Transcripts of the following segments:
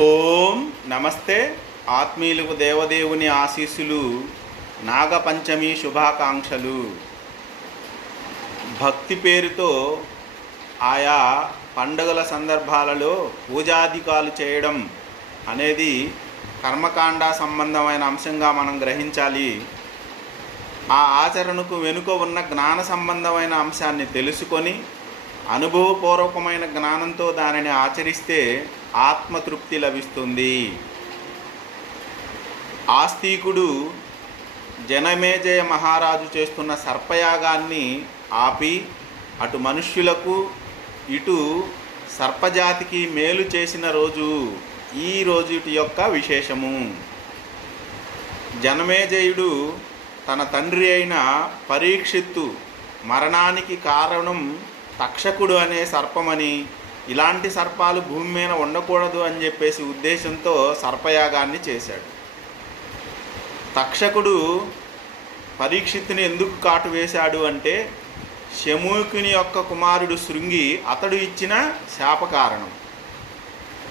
ఓం నమస్తే ఆత్మీయులకు దేవదేవుని ఆశీస్సులు నాగపంచమి శుభాకాంక్షలు. భక్తి పేరుతో ఆయా పండుగల సందర్భాలలో పూజాధికాలు చేయడం అనేది కర్మకాండ సంబంధమైన అంశంగా మనం గ్రహించాలి. ఆ ఆచరణకు వెనుక ఉన్న జ్ఞాన సంబంధమైన అంశాన్ని తెలుసుకొని అనుభవపూర్వకమైన జ్ఞానంతో దానిని ఆచరిస్తే ఆత్మతృప్తి లభిస్తుంది. ఆస్తికుడు జనమేజయ మహారాజు చేస్తున్న సర్పయాగాన్ని ఆపి అటు మనుష్యులకు ఇటు సర్పజాతికి మేలు చేసిన రోజు ఈ రోజుటి యొక్క విశేషము. జనమేజయుడు తన తండ్రి అయిన పరీక్షిత్తు మరణానికి కారణం తక్షకుడు అనే సర్పమని ఇలాంటి సర్పాలు భూమి మీద ఉండకూడదు అని చెప్పేసి ఉద్దేశంతో సర్పయాగాన్ని చేశాడు. తక్షకుడు పరీక్షిత్తుని ఎందుకు కాటు వేశాడు అంటే శమూకుని యొక్క కుమారుడు శృంగి అతడు ఇచ్చిన శాప కారణం.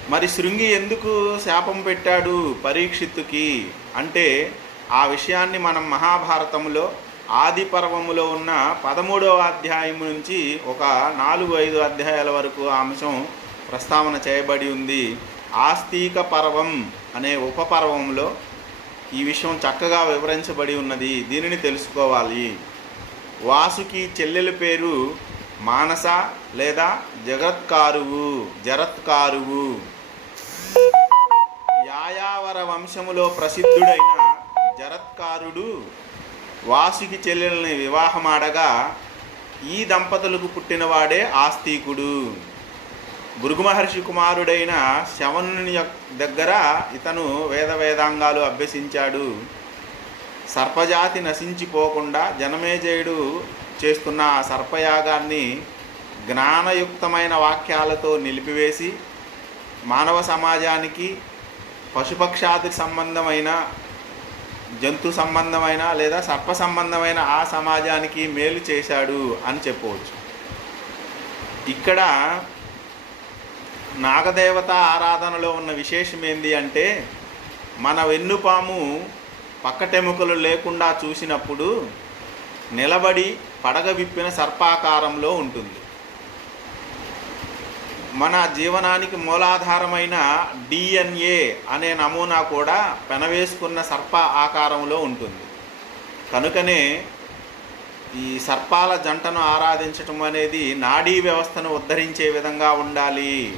మరి శృంగి ఎందుకు శాపం పెట్టాడు పరీక్షిత్తుకి? అంటే ఆ విషయాన్ని మనం మహాభారతంలో ఆది పర్వములో ఉన్న పదమూడవ అధ్యాయం నుంచి ఒక నాలుగు ఐదు అధ్యాయాల వరకు ఆ అంశం ప్రస్తావన చేయబడి ఉంది. ఆస్తిక పర్వం అనే ఉపపర్వంలో ఈ విషయం చక్కగా వివరించబడి ఉన్నది. దీనిని తెలుసుకోవాలి. వాసుకి చెల్లెల పేరు మానస లేదా జగత్కారువు జరత్కారువు. యాయావర వంశములో ప్రసిద్ధుడైన జరత్కారుడు వాసుకి చెల్లెల్ని వివాహమాడగా ఈ దంపతులకు పుట్టినవాడే ఆస్తికుడు భృగు మహర్షి కుమారుడైన శవనుని దగ్గర ఇతను వేద వేదాంగాలు అభ్యసించాడు. సర్పజాతి నశించిపోకుండా జనమేజయుడు చేస్తున్న ఆ సర్పయాగాన్ని జ్ఞానయుక్తమైన వాక్యాలతో నిలిపివేసి మానవ సమాజానికి పశుపక్షాది సంబంధమైన జంతు సంబంధమైన లేదా సర్ప సంబంధమైన ఆ సమాజానికి మేలు చేశాడు అని చెప్పవచ్చు. ఇక్కడ నాగదేవత ఆరాధనలో ఉన్న విశేషం ఏంది అంటే మన వెన్నుపాము పక్కటెముకలు లేకుండా చూసినప్పుడు నిలబడి పడగ విప్పిన సర్పాకారంలో ఉంటుంది. మన జీవనానికి మూలాధారమైన డిఎన్ఏ అనే నమూనా కూడా పెనవేసుకున్న సర్ప ఆకారంలో ఉంటుంది. కనుకనే ఈ సర్పాల జంటను ఆరాధించటం అనేది నాడీ వ్యవస్థను ఉద్ధరించే విధంగా ఉండాలి.